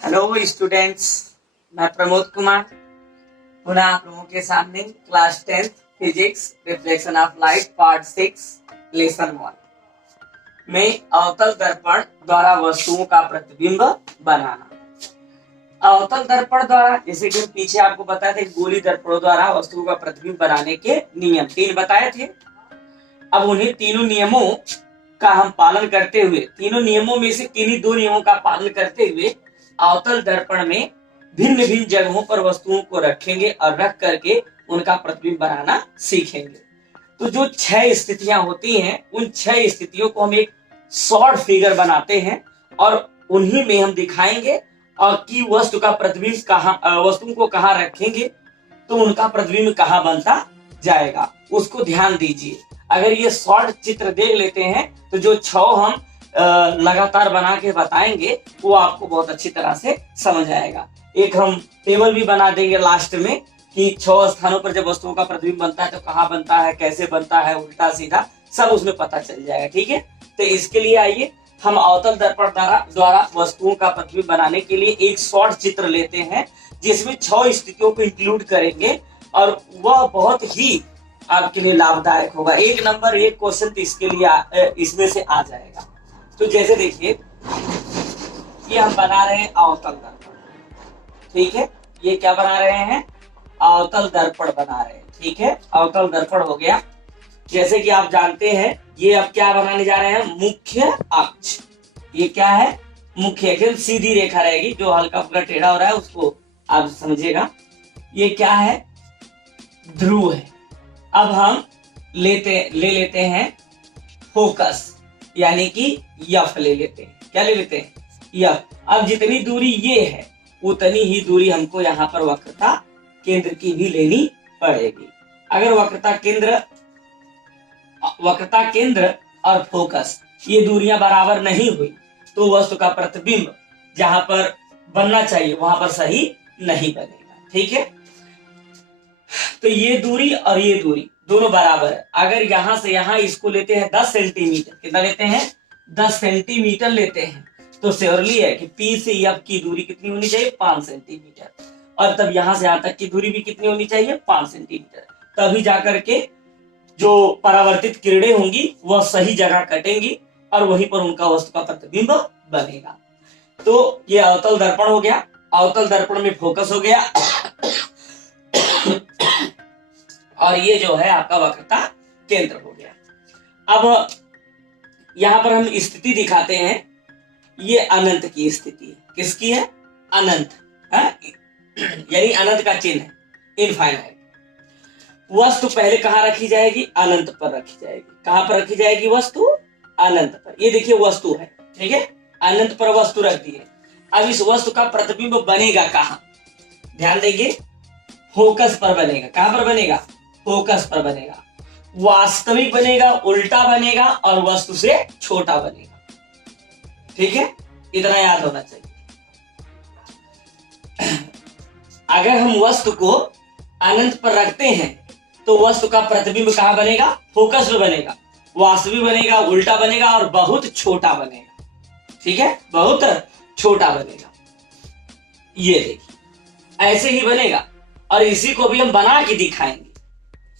Hello students, मैं प्रमोद कुमार पुनः आप लोगों के सामने class 10th physics reflection of light part 6 lesson 1 में अवतल दर्पण द्वारा वस्तुओं का प्रतिबिंब बनाना। अवतल दर्पण द्वारा, जैसे कि पीछे आपको बताए थे, गोली दर्पणों द्वारा वस्तुओं का प्रतिबिंब बनाने के नियम 3 बताए थे। अब उन्हीं तीनों नियमों का हम पालन करते हुए, तीनों नियमों में से किन्हीं 2 नियमों का पालन करते हुए अवतल दर्पण में भिन्न भिन्न जगहों पर वस्तुओं को रखेंगे और रख करके उनका प्रतिबिंब बनाना सीखेंगे। तो जो 6 स्थितियां होती हैं, उन 6 स्थितियों को हम एक शॉर्ट फिगर बनाते हैं और उन्हीं में हम दिखाएंगे और कि वस्तु का प्रतिबिंब कहाँ, वस्तु को कहाँ रखेंगे तो उनका प्रतिबिंब कहाँ बनता जाएगा, उसको ध्यान दीजिए। अगर ये शॉर्ट चित्र देख लेते हैं तो जो 6 हम लगातार बना के बताएंगे वो आपको बहुत अच्छी तरह से समझ आएगा। एक हम टेबल भी बना देंगे लास्ट में कि 6 स्थानों पर जब वस्तुओं का प्रतिबिंब बनता है तो कहाँ बनता है, कैसे बनता है, उल्टा सीधा सब उसमें पता चल जाएगा। ठीक है, तो इसके लिए आइए हम अवतल दर्पण द्वारा वस्तुओं का प्रतिबिंब बनाने के लिए एक शॉर्ट चित्र लेते हैं जिसमें 6 स्थितियों को इंक्लूड करेंगे और वह बहुत ही आपके लिए लाभदायक होगा। 1 नंबर 1 क्वेश्चन इसके लिए इसमें से आ जाएगा। तो जैसे देखिए, ये हम बना रहे हैं अवतल दर्पण। ठीक है, ये क्या बना रहे हैं? अवतल दर्पण बना रहे हैं। ठीक है, अवतल दर्पण हो गया। जैसे कि आप जानते हैं, ये अब क्या बनाने जा रहे हैं? मुख्य अक्ष। ये क्या है? मुख्य, एकदम सीधी रेखा रहेगी, जो हल्का फुल्का टेढ़ा हो रहा है उसको आप समझिएगा। ये क्या है? ध्रुव है। अब हम ले लेते हैं फोकस, यानी कि यफ ले लेते हैं। क्या ले लेते हैं? यफ। अब जितनी दूरी ये है उतनी ही दूरी हमको यहाँ पर वक्रता केंद्र की भी लेनी पड़ेगी। अगर वक्रता केंद्र और फोकस ये दूरियां बराबर नहीं हुई तो वस्तु का प्रतिबिंब जहां पर बनना चाहिए वहां पर सही नहीं बनेगा। ठीक है, तो ये दूरी और ये दूरी दोनों बराबर है। अगर यहां से यहां इसको लेते हैं 10 सेंटीमीटर, कितना लेते हैं? 10 सेंटीमीटर लेते हैं, तो श्योरली है कि P से F की दूरी कितनी होनी चाहिए? 5 सेंटीमीटर। और तब यहां से यहां तक की दूरी भी कितनी होनी चाहिए? 5 सेंटीमीटर। तभी जाकर के जो परावर्तित किरणें होंगी वह सही जगह कटेंगी और वहीं पर उनका वस्तु का प्रतिबिंब बनेगा। तो ये अवतल दर्पण हो गया। अवतल दर्पण में फोकस हो गया और ये जो है आपका वक्रता केंद्र हो गया। अब यहां पर हम स्थिति दिखाते हैं। ये अनंत की स्थिति है। किसकी है? अनंत है, यानी अनंत का चिन्ह है, इनफाइनाइट। वस्तु पहले कहां रखी जाएगी? अनंत पर रखी जाएगी। कहां पर रखी जाएगी वस्तु? अनंत पर। ये देखिए वस्तु है, ठीक है, अनंत पर वस्तु रख दी है। अब इस वस्तु का प्रतिबिंब बनेगा कहां? ध्यान देंगे, फोकस पर बनेगा। कहां पर बनेगा? फोकस पर बनेगा। वास्तविक बनेगा, उल्टा बनेगा और वस्तु से छोटा बनेगा। ठीक है, इतना याद होना चाहिए। अगर हम वस्तु को अनंत पर रखते हैं तो वस्तु का प्रतिबिंब कहां बनेगा? फोकस में बनेगा। वास्तविक बनेगा, उल्टा बनेगा और बहुत छोटा बनेगा। ठीक है, बहुत छोटा बनेगा। ये देखिए ऐसे ही बनेगा और इसी को भी हम बना के दिखाएंगे।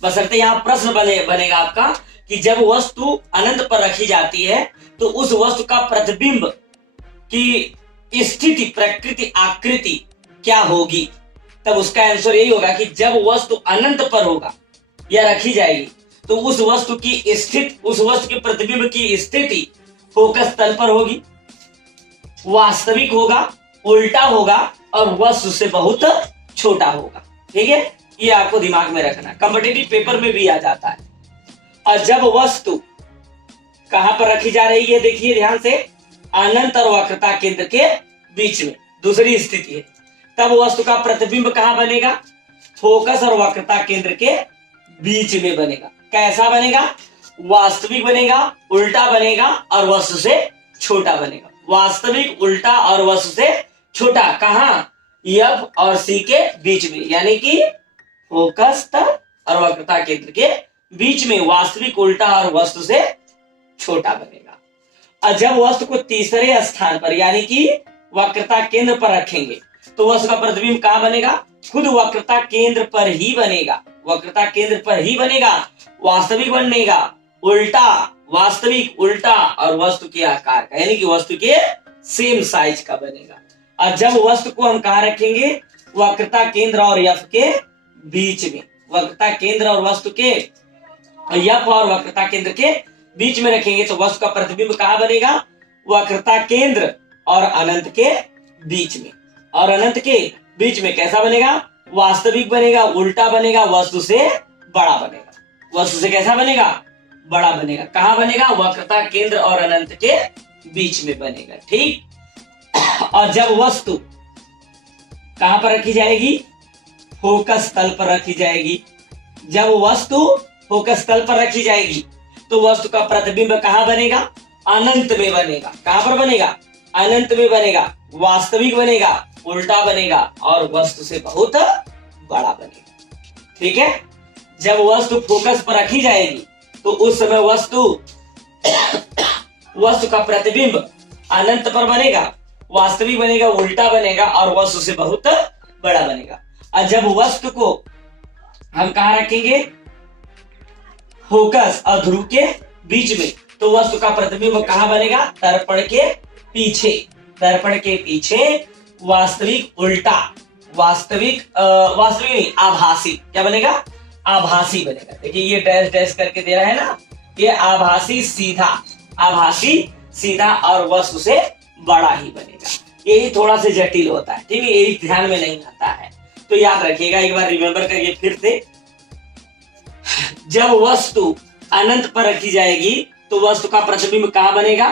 बशर्ते यहां प्रश्न बनेगा आपका कि जब वस्तु अनंत पर रखी जाती है तो उस वस्तु का प्रतिबिंब की स्थिति, प्रकृति, आकृति क्या होगी? तब उसका आंसर यही होगा कि जब वस्तु अनंत पर होगा या रखी जाएगी तो उस वस्तु की स्थिति, उस वस्तु के प्रतिबिंब की स्थिति फोकस तल पर होगी, वास्तविक होगा, उल्टा होगा और वस्तु से बहुत छोटा होगा। ठीक है, ये आपको दिमाग में रखना, कॉम्पिटिटिव पेपर में भी आ जाता है। और जब वस्तु कहां पर रखी जा रही है? देखिए ध्यान से, अनंत और वक्रता केंद्र के बीच में, दूसरी स्थिति है। तब वस्तु का प्रतिबिंब कहां बनेगा? फोकस और वक्रता केंद्र के बीच में बनेगा। कैसा बनेगा? वास्तविक बनेगा, उल्टा बनेगा और वस्तु से छोटा बनेगा। वास्तविक, उल्टा और वस्तु से छोटा कहां? F और C के बीच में, यानी कि फोकस तल और वक्रता केंद्र के बीच में वास्तविक, उल्टा और वस्तु से छोटा बनेगा। और जब वस्तु को तीसरे स्थान पर, यानी कि वक्रता केंद्र पर रखेंगे तो वस्तु का प्रतिबिंब कहाँ बनेगा? खुद वक्रता केंद्र पर ही बनेगा, वक्रता केंद्र पर ही बनेगा, वास्तविक बनेगा उल्टा, वास्तविक उल्टा और वस्तु के आकार का, यानी कि वस्तु के सेम साइज का बनेगा। और जब वस्तु को हम कहाँ रखेंगे? वक्रता केंद्र और यफ के बीच में, वक्रता केंद्र और वस्तु के यफ और वक्रता केंद्र के बीच में रखेंगे तो वस्तु का प्रतिबिंब कहाँ बनेगा? वक्रता केंद्र और अनंत के बीच में, और अनंत के बीच में कैसा बनेगा? वास्तविक बनेगा, उल्टा बनेगा, वस्तु से बड़ा बनेगा। वस्तु से कैसा बनेगा? बड़ा बनेगा। कहां बनेगा? वक्रता केंद्र और अनंत के बीच में बनेगा। ठीक। और जब वस्तु कहां पर रखी जाएगी? फोकस तल पर रखी जाएगी। जब वस्तु फोकस तल पर रखी जाएगी तो वस्तु का प्रतिबिंब कहां बनेगा? अनंत में बनेगा। कहां पर बनेगा? अनंत में बनेगा, वास्तविक बनेगा, उल्टा बनेगा और वस्तु से बहुत बड़ा बनेगा। ठीक है। जब वस्तु फोकस पर रखी जाएगी तो उस समय वस्तु का प्रतिबिंब अनंत पर बनेगा, वास्तविक बनेगा, उल्टा बनेगा और वस्तु से बहुत बड़ा बनेगा। और जब वस्तु को हम कहां रखेंगे? फोकस और ध्रुव के बीच में तो वस्तु का प्रतिबिंब कहां बनेगा? दर्पण के पीछे, दर्पण के पीछे, वास्तविक उल्टा, वास्तविक नहीं, आभासी। क्या बनेगा? आभासी बनेगा। देखिए ये डैश डैश करके दे रहा है ना, ये आभासी सीधा, आभासी सीधा और वस्तु से बड़ा ही बनेगा। यही थोड़ा सा जटिल होता है, ठीक है, यही ध्यान में नहीं आता है तो याद रखिएगा, एक बार रिमेंबर करिए फिर से। जब वस्तु अनंत पर रखी जाएगी तो वस्तु का प्रतिबिंब कहां बनेगा?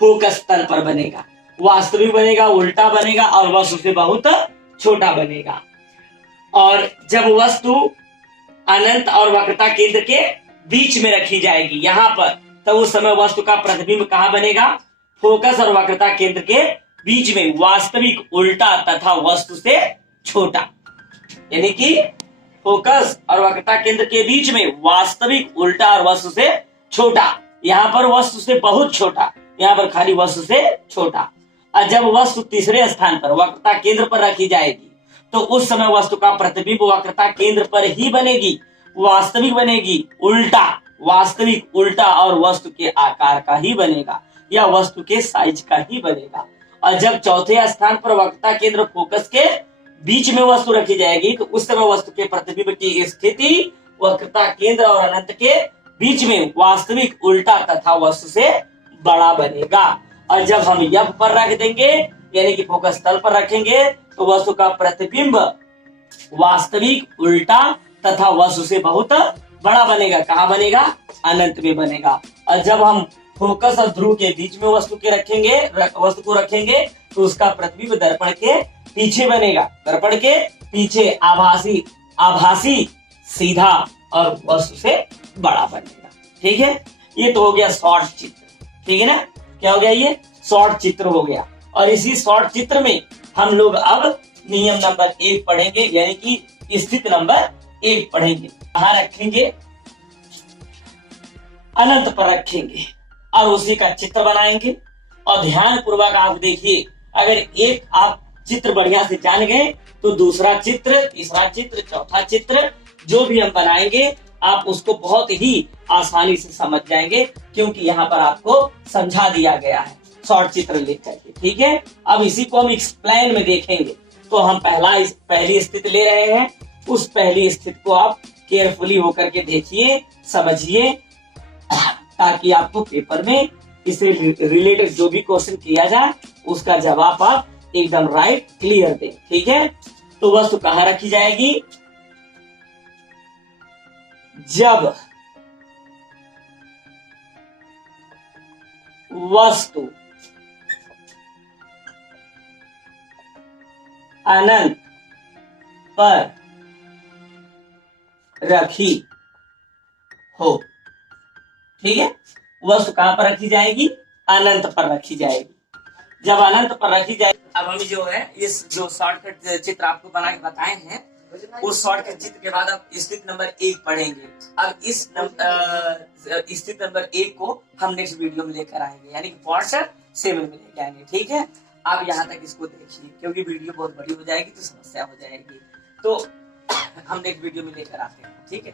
फोकस तल पर बनेगा, वास्तविक बनेगा, उल्टा बनेगा और वस्तु से बहुत छोटा बनेगा। और जब वस्तु अनंत और वक्रता केंद्र के बीच में रखी जाएगी यहां पर, तो उस समय वस्तु का प्रतिबिंब कहां बनेगा? फोकस और वक्रता केंद्र के बीच में, वास्तविक, उल्टा तथा वस्तु से छोटा। यानी कि फोकस और वक्रता केंद्र के बीच में, वास्तविक, उल्टा और वस्तु से छोटा। यहाँ पर वस्तु से बहुत छोटा, यहाँ पर खाली वस्तु से छोटा। और जब वस्तु तीसरे स्थान पर वक्रता केंद्र पर रखी जाएगी तो उस समय वस्तु का प्रतिबिंब वक्रता केंद्र पर ही बनेगी, वास्तविक बनेगी, उल्टा, वास्तविक, उल्टा और वस्तु के आकार का ही बनेगा या वस्तु के साइज का ही बनेगा। और जब चौथे स्थान पर वक्रता केंद्र फोकस के बीच में वस्तु रखी जाएगी तो उस समय वस्तु के प्रतिबिंब की स्थिति वक्रता केंद्र और अनंत के बीच में, वास्तविक, उल्टा तथा वस्तु से बड़ा बनेगा। और जब हम यफ पर रख देंगे यानी कि फोकस तल पर रखेंगे तो वस्तु का प्रतिबिंब वास्तविक, उल्टा तथा वस्तु से बहुत बड़ा बनेगा। कहां बनेगा? अनंत में बनेगा। और जब हम फोकस और ध्रुव के बीच में वस्तु को रखेंगे तो उसका प्रतिबिंब दर्पण के पीछे बनेगा, दर्पण के पीछे, आभासी सीधा और वस्तु से बड़ा बनेगा। ठीक है, ये तो हो गया शॉर्ट चित्र। ठीक है ना, क्या हो गया? ये शॉर्ट चित्र हो गया। और इसी शॉर्ट चित्र में हम लोग अब नियम नंबर 1 पढ़ेंगे, यानी कि स्थिति नंबर 1 पढ़ेंगे। कहां रखेंगे? अनंत पर रखेंगे और उसी का चित्र बनाएंगे। और ध्यान पूर्वक आप देखिए, अगर एक आप चित्र बढ़िया से जान गए तो दूसरा चित्र, तीसरा चित्र, चौथा चित्र जो भी हम बनाएंगे आप उसको बहुत ही आसानी से समझ जाएंगे, क्योंकि यहाँ पर आपको समझा दिया गया है शॉर्ट चित्र लिख करके। ठीक है, अब इसी को हम एक्सप्लेन में देखेंगे। तो हम पहली स्थिति ले रहे हैं, उस पहली स्थिति को आप केयरफुली होकर के देखिए, समझिए, ताकि आपको पेपर में इससे रिलेटेड जो भी क्वेश्चन किया जाए उसका जवाब आप एकदम राइट, क्लियर दें। ठीक है, तो वस्तु कहां रखी जाएगी? जब वस्तु अनंत पर रखी हो। ठीक है, वस्तु कहां पर रखी जाएगी? अनंत पर रखी जाएगी। जब अनंत पर रखी जाएगी, अब हम जो है इस जो शॉर्टकट चित्र आपको बना के बताए हैं उस शॉर्टकट चित्र के बाद अब स्थिति नंबर 1 पढ़ेंगे। अब इस स्थिति नंबर 1 को हम नेक्स्ट वीडियो में लेकर आएंगे, यानी पार्ट 7 में लेकर आएंगे। ठीक है, आप यहाँ तक इसको देखिए, क्योंकि वीडियो बहुत बड़ी हो जाएगी तो समस्या हो जाएगी। तो हम नेक्स्ट वीडियो में लेकर आते हैं, ठीक है।